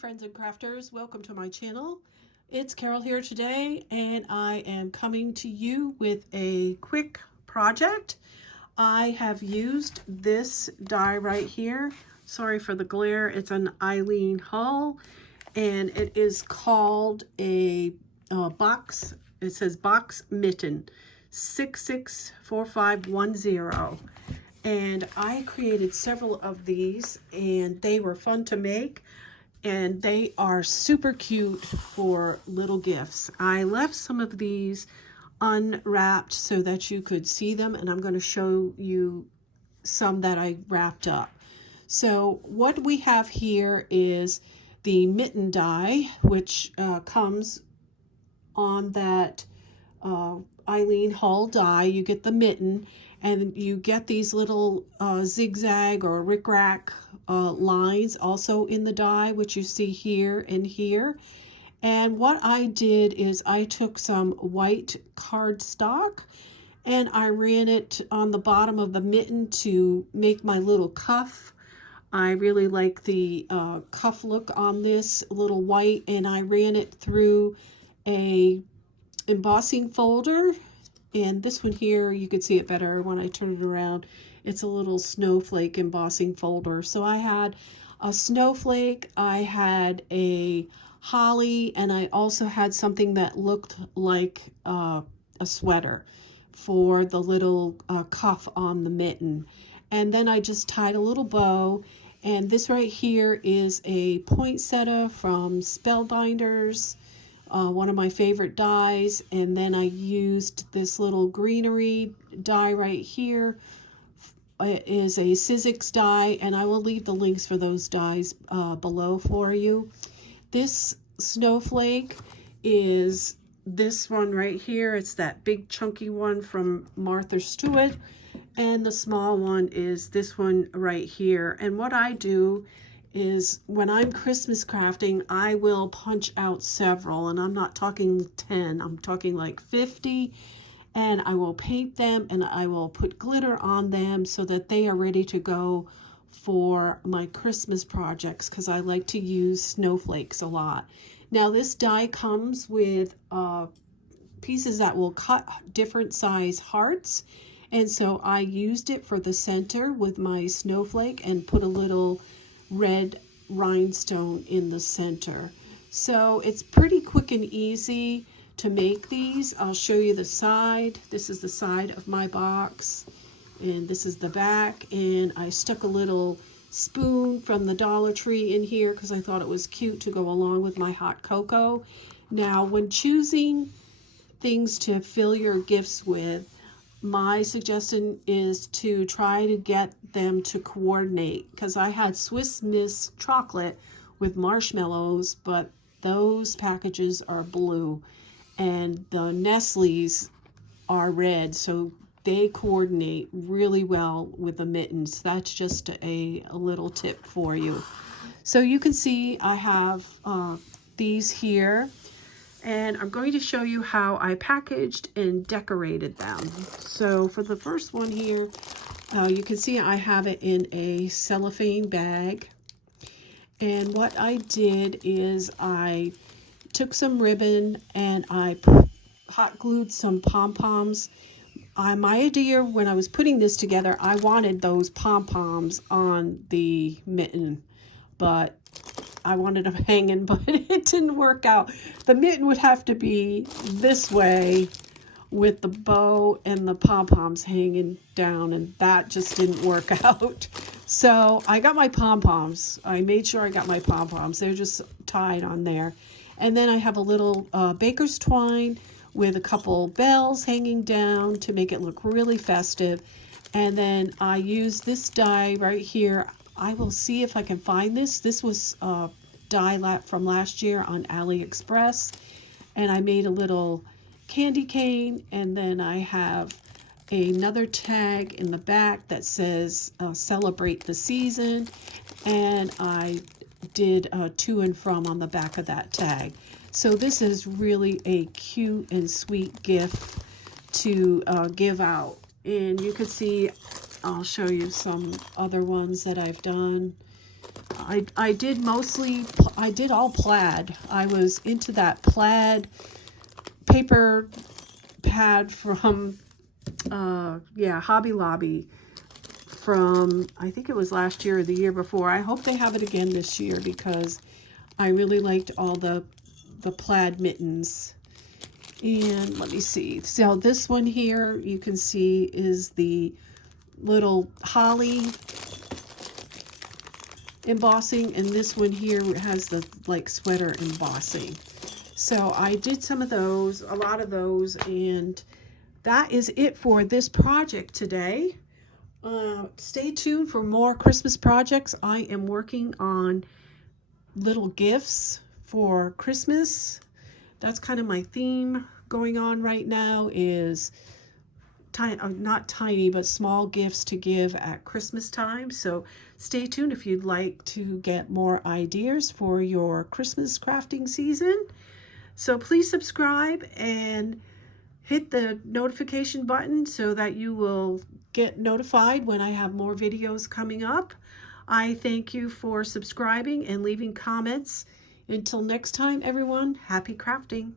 friends and crafters, welcome to my channel. It's Carol here today, and I am coming to you with a quick project. I have used this die right here. Sorry for the glare. It's an Eileen hull, and it is called a box. It says box Mitten 664510. And I created several of these, and they were fun to make, and they are super cute for little gifts. I left some of these unwrapped so that you could see them, and I'm going to show you some that I wrapped up. So what we have here is the mitten die, which comes on that Eileen hull die. You get the mitten, and you get these little zigzag or rickrack lines also in the die, which you see here and here. And what I did is I took some white cardstock and I ran it on the bottom of the mitten to make my little cuff. I really like the cuff look on this little white, and I ran it through a embossing folder. And this one here, you can see it better when I turn it around. It's a little snowflake embossing folder. So I had a snowflake, I had a holly, and I also had something that looked like a sweater for the little cuff on the mitten. And then I just tied a little bow. And this right here is a poinsettia from Spellbinders. One of my favorite dies, and then I used this little greenery die right here. It is a Sizzix die, and I will leave the links for those dies below for you. This snowflake is this one right here. It's that big chunky one from Martha Stewart, and the small one is this one right here. And what I do is when I'm Christmas crafting, I will punch out several, and I'm not talking 10, I'm talking like 50, and I will paint them and I will put glitter on them so that they are ready to go for my Christmas projects, because I like to use snowflakes a lot. Now this die comes with pieces that will cut different size hearts, and so I used it for the center with my snowflake and put a little red rhinestone in the center. So it's pretty quick and easy to make these. I'll show you the side. This is the side of my box, and this is the back, and I stuck a little spoon from the Dollar Tree in here because I thought it was cute to go along with my hot cocoa. Now when choosing things to fill your gifts with, my suggestion is to try to get them to coordinate, because I had Swiss Miss chocolate with marshmallows, but those packages are blue and the Nestle's are red, so they coordinate really well with the mittens. That's just a little tip for you. So you can see I have these here, and I'm going to show you how I packaged and decorated them. So for the first one here, you can see I have it in a cellophane bag. And what I did is I took some ribbon and I hot glued some pom-poms. My idea when I was putting this together, I wanted those pom-poms on the mitten, but I wanted them hanging, but it didn't work out. The mitten would have to be this way with the bow and the pom-poms hanging down, and that just didn't work out. So I got my pom-poms. I made sure I got my pom-poms. They're just tied on there. And then I have a little baker's twine with a couple bells hanging down to make it look really festive. And then I use this die right here. I will see if I can find this. This was die from last year on AliExpress, and I made a little candy cane, and then I have another tag in the back that says celebrate the season, and I did to and from on the back of that tag. So this is really a cute and sweet gift to give out. And you can see, I'll show you some other ones that I've done. I did mostly, I did all plaid. I was into that plaid paper pad from, yeah, Hobby Lobby from, I think it was last year or the year before. I hope they have it again this year because I really liked all the plaid mittens. And let me see. So this one here, you can see, is the little holly embossing, and this one here has the like sweater embossing. So I did some of those, a lot of those, and that is it for this project today. Stay tuned for more Christmas projects. I am working on little gifts for Christmas. That's kind of my theme going on right now, is not tiny, but small gifts to give at Christmas time. So stay tuned if you'd like to get more ideas for your Christmas crafting season. So please subscribe and hit the notification button so that you will get notified when I have more videos coming up. I thank you for subscribing and leaving comments. Until next time, everyone, happy crafting.